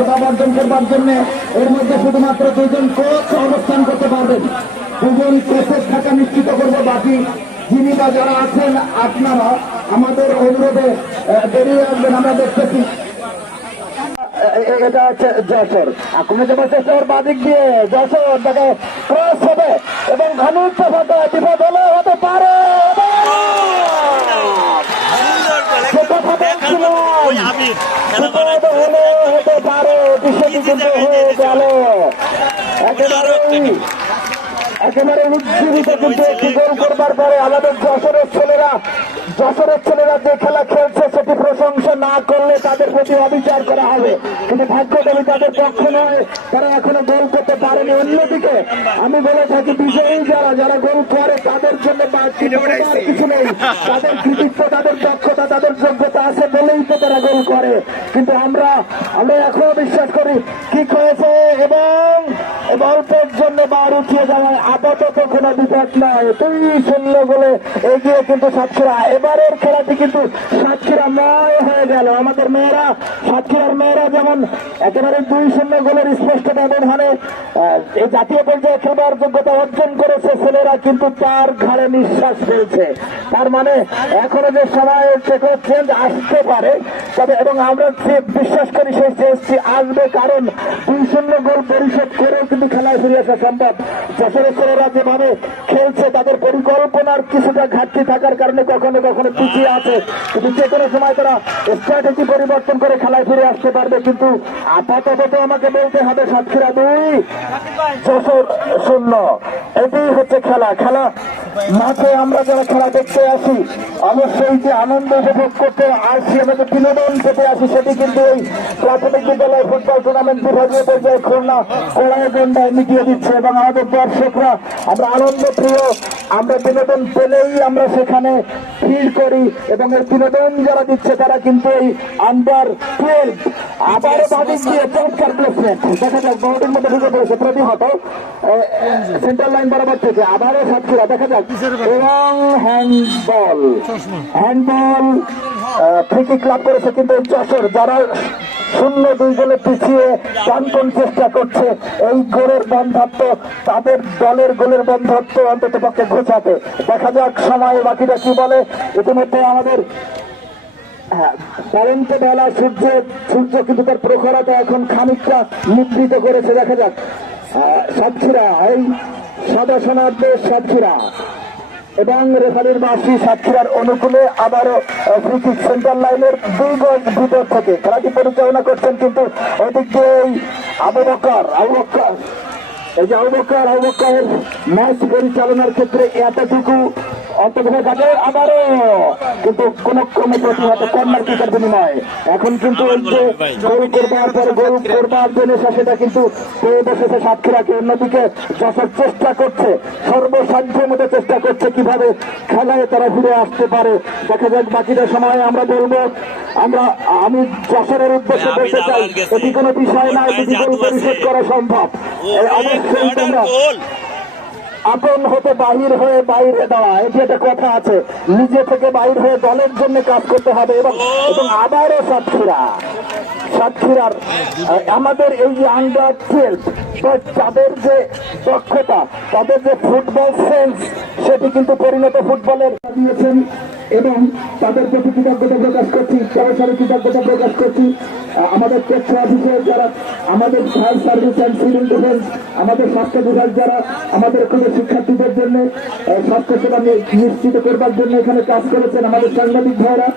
সেবা অর্জন করবার জন্য এর মধ্যে শুধুমাত্র দুজন কোচ অবস্থান করতে পারবেন। দুজন কোচের থাকা নিশ্চিত করবো, বাকি যিনি বা যারা আছেন আপনারা আমাদের অনুরোধে বেরিয়ে আসবেন। আমরা দেখতেছি এটা হচ্ছে যশোর, আক্রমণে যাবার চেষ্টা ওর বাদিক দিয়ে যশোর তাকে ক্রস হবে এবং ঘনিষ্ঠ বিপদ হলে হতে পারে। হতে পারে বিষয়টি কিন্তু হয়ে গেল একেবারে উজ্জীবিত। কিন্তু একটি গোল করবার পরে আমাদের যশোরের ছেলেরা যে খেলা খেলছে সেটি প্রশংসা না করলে তাদের প্রতি অবিচার করা হবে, কিন্তু ভাগ্যদেবী তাদের পক্ষে নয়, তারা এখনো গোল করতে পারেনি। অন্যদিকে আমি বলে থাকি বিজয়ী যারা গোল করে তাদের জন্য কিছু নেই, তাদের কৃতিত্ব, তাদের দক্ষতা, তাদের যোগ্যতা আছে বলেই তো তারা গোল করে। কিন্তু আমরা এখনো বিশ্বাস করি কি হয়েছে এবং অল্পের জন্য বার উঠিয়ে যাওয়ায় আপাতত কোনো বিপদ নয়। 2-0 গোলে এগিয়ে কিন্তু সাতক্ষীরা। এবারের খেলাটি কিন্তু সাতক্ষীরাময় হয়ে গেল। আমাদের সাতক্ষীরার মেয়েরা যেমন একেবারে 2-0 গোলের স্পষ্ট ব্যবধানে এই জাতীয় পর্যায়ে খেলার যোগ্যতা অর্জন করেছে, ছেলেরা কিন্তু তার ঘাড়ে নিঃশ্বাস ফেলছে। তার মানে এখনো যে সময় চেঞ্জ আসতে পারে, তবে এবং আমরা বিশ্বাস করি সেই চেঞ্জটি আসবে, কারণ 2-0 গোল পরিশোধ করেও কিন্তু খেলায় ফিরে আসা সম্ভব। যশোরের ছেলেরা যেভাবে খেলছে তাদের পরিকল্পনার কিছুটা ঘাটতি থাকার কারণে কখনো কখনো পিছিয়ে আছে, কিন্তু যে কোনো সময় তারা স্ট্র্যাটেজি পরিবর্তন করে খেলায় ফিরে আসতে পারবে। কিন্তু আপাতত আমাকে বলতে হবে সাতক্ষীরা 2, যশোর 0। এটাই হচ্ছে খেলা। মাঠে আমরা যারা খেলা দেখতে আসি অবশ্যই যে আনন্দ উপভোগ করতে আসি, আমাদের বিনোদন পেতে আসি, সেটি কিন্তু এই প্রাথমিক বিদ্যালয় ফুটবল টুর্নামেন্ট বিভাগীয় পর্যায়ে খুলনা কড়াইগন্ডায় মিটিয়ে দিচ্ছে। এবং আমাদের দর্শকরা আমরা আনন্দ প্রিয়, আমরা বিনোদন পেলেই আমরা সেখানে ভিড় করি এবং এই বিনোদন যারা দিচ্ছে তারা কিন্তু এই আন্ডার-12 আবারও বাদিক দিয়ে চমৎকার প্লেসমেন্ট দেখা যাক, বহুদিন মধ্যে ঢুকে পড়েছে প্রতিহত সেন্ট্রাল লাইন বরাবর থেকে আবারও সাতক্ষীরা দেখা যাক এবং হ্যান্ডবল ফ্রি ক্লাব করেছে। কিন্তু যশোর যারা 0-2 গোলে পিছিয়ে প্রাণপণ চেষ্টা করছে এই গোলের বন্ধত্ব, তাদের দলের গোলের বন্ধত্ব অন্তত পক্ষে ঘোচাতে। দেখা যাক সময় বাকিটা কি বলে। ইতিমধ্যে আমাদের পরন্ত বেলা সূর্য কিন্তু তার প্রখরতা এখন খানিকটা নিবৃত করেছে। দেখা যাক সাতক্ষীরা, এই সাদা সোনার দেশ সাতক্ষীরা এবং রেফারির বাঁশি সাতক্ষীরার অনুকূলে আবারও ফ্রি কিক সেন্টার লাইনের 2 গজ ভিতর থেকে খেলাটি পরিচালনা করছেন কিন্তু ওইদিক দিয়ে আবু বকর ম্যাচ পরিচালনার ক্ষেত্রে এতটুকু অন্তর্ভুক্ত থাকে। আবারও কিন্তু কোন ক্রমে প্রতিহত কর্নার কিকের বিনিময় এখন কিন্তু গোল করবার জন্য সেটা কিন্তু পেয়ে বসেছে সাতক্ষীরাকে। অন্যদিকে যশোর চেষ্টা করছে, সর্বসাধ্যের মধ্যে চেষ্টা করছে কিভাবে খেলায় তারা ফিরে আসতে পারে। দেখা যাক বাকিটা সময় আমরা বলবো। আমি যশোরের উদ্দেশ্যে বলতে চাই এটি কোনো বিষয় নয়, এটি গোল পরিশোধ করা সম্ভব। অবশ্যই তোমরা আপন হতে বাহির হয়ে বাইরে দেওয়া, এটি একটা কথা আছে, নিজে থেকে বাহির হয়ে দলের জন্য কাজ করতে হবে। এবং আবারও সাতক্ষীরার আমাদের এই যে আন্ডার-12 তাদের যে দক্ষতা, তাদের যে ফুটবল সেন্স, সেটি কিন্তু পরিণত ফুটবলের দিয়েছেন এবং তাদের প্রতি কৃতজ্ঞতা প্রকাশ করছি, সরাসরি কৃতজ্ঞতা প্রকাশ করছি। আমাদের তথ্য অফিসের যারা, আমাদের fire service and civil defence, আমাদের স্বাস্থ্য বিভাগ যারা আমাদের এখানে শিক্ষার্থীদের জন্য স্বাস্থ্য সেবা নিশ্চিত করবার জন্য এখানে কাজ করেছেন, আমাদের সাংবাদিক ভাইরা